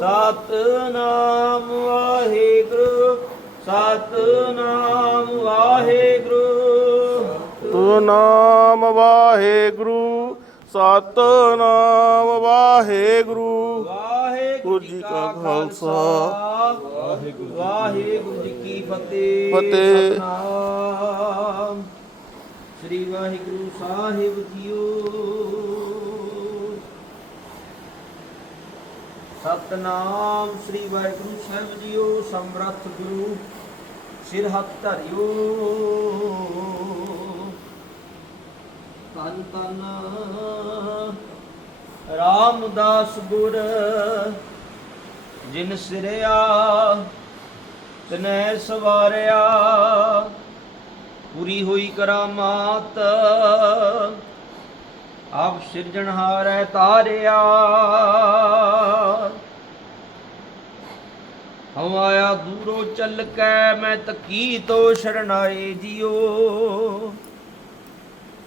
ਸਤਨਾਮ ਵਾਹਿਗੁਰੂ ਸਤਨਾਮ ਵਾਹਿਗੁਰੂ। ਸਤਨਾਮ ਵਾਹਿਗੁਰੂ ਸਤਨਾਮ ਵਾਹਿਗੁਰੂ। ਵਾਹਿਗੁਰੂ ਜੀ ਕਾ ਖਾਲਸਾ। ਵਾਹਿਗੁਰੂ ਵਾਹਿਗੁਰੂ ਜੀ ਕੀ ਫਤਿਹ। ਫਤਿਹ। ਸਤਨਾਮ। ਸ੍ਰੀ ਵਾਹਿਗੁਰੂ ਸਾਹਿਬ ਜੀਓ। ਸਤਨਾਮ ਸ੍ਰੀ ਵਾਹਿਗੁਰੂ ਸਾਹਿਬ ਜੀਓ, ਸਮਰੱਥ ਗੁਰੂ, ਸਿਰ ਹੱਥ ਧਰਿਓ। ਤਨ ਤਨ ਰਾਮਦਾਸ ਗੁਰ, ਜਿਨ ਸਿਰਿਆ, ਤਨੈ ਸਵਾਰਿਆ, ਪੂਰੀ ਹੋਈ ਕਰਾਮਾਤ। ਆਪ ਸਿਰਜਣਹਾਰੈ ਤਾਰਿਆ। ਹਮ ਦੂਰੋਂ ਚੱਲ ਕੈ ਮੈਂ ਤਕੀ ਤੋ ਸ਼ਰਨਾਏ ਜਿਓ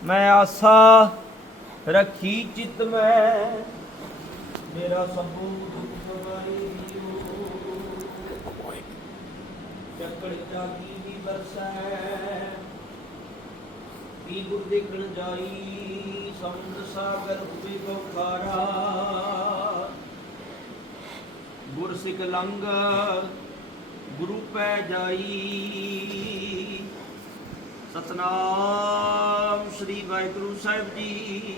ਮੈਂ ਆਸਾ ਰੱਖੀ ਚਿਤ ਮੈਂ, ਮੇਰਾ ਸਭੂ ਦੁਖ ਗਵਾਏ ਜਿਓ ਚੱਕੜ ਜਾਗੀ ਵੀ ਬਰਸੈ ਕੀ ਗੁਰ ਦੇਖਣ ਜਾਈ ਸਮੁੰਦ ਸਾਗਰ ਉਪੇ ਬਖਾਰਾ ਗੁਰ ਸਿੱਖ ਲੰਗ ਗੁਰੂ ਪੈ ਜਾਈ। ਸਤਨਾਮ ਸ੍ਰੀ ਵਾਹਿਗੁਰੂ ਸਾਹਿਬ ਜੀ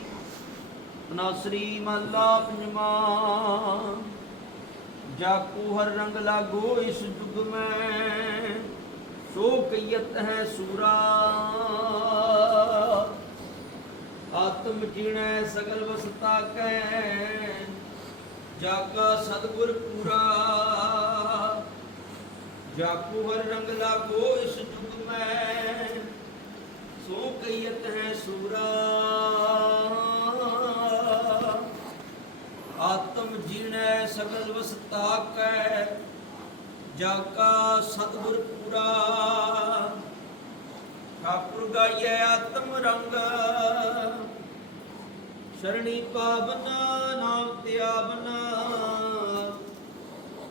ਤਨਾ ਸ੍ਰੀ ਮਹਲਾ ਪੰਜਵਾਂ। ਜਾਕੂ ਹਰ ਰੰਗ ਲਾਗੋ ਇਸ ਜੁਗ ਮੈਂ, ਸੋ ਕਈਤ ਹੈ ਸੂਰਾ। ਆਤਮ ਜੀਣੈ ਸਗਲ ਵਸਤਾ ਕੈ ਜਾਕਾ ਸਤਗੁਰ ਪੂਰਾ। ਜਾਕੂ ਹਰ ਰੰਗ ਲਾਗੋ, ਇਸ ਜੁਗ ਮੈਂ ਸੋ ਕਈਤ ਹੈ ਸੂਰਾ। ਆਤਮ ਜੀਣੈ, ਸਗਲ ਵਸਤਾ ਕੈ ਜਾਕਾ ਸਤਿਗੁਰ ਪੂਰਾ। ਠਾਕੁਰ ਗਾਈਐ ਆਤਮ ਰੰਗ। ਸ਼ਰਣੀ ਪਾਵਨ ਨਾਮ ਧਿਆਵਨ।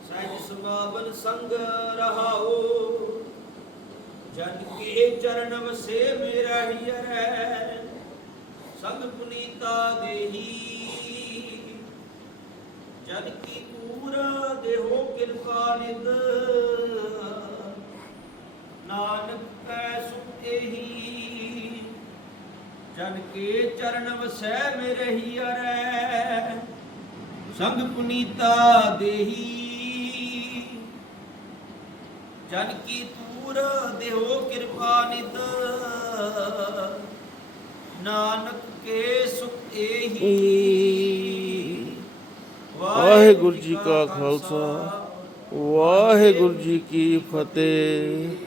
ਸਹਿਜ ਸੁਭਾਵਨ ਸੰਗ ਰਹਾਓ। ਜਨ ਕੇ ਚਰਨ ਵਸੇ ਮੇਰਾ ਹੀਰੈ। ਸੰਗ ਪੁਨੀਤਾ ਦੇਹੀ। ਜਨ ਕੀ ਪੂਰ ਦੇਹੋ ਕਿਰਪਾ ਨਿਦ ਨਾਨਕ ਕੈ ਸੁਖ ਏਹੀ ਜਨ ਕੇ ਚਰਨ ਵਸੈ ਮੇਰੇ ਹੀਰੈ ਸੰਗ ਪੁਨੀਤਾ ਦੇਹੀ। ਜਨ ਕੀ ਤੂਰ ਦੇਹੋ ਕਿਰਪਾ ਨਿਦ ਨਾਨਕ ਕੇ ਸੁਖ ਏਹੀ। ਵਾਹਿਗੁਰੂ ਜੀ ਕਾ ਖਾਲਸਾ, ਵਾਹਿਗੁਰੂ ਜੀ ਕੀ ਫਤਿਹ।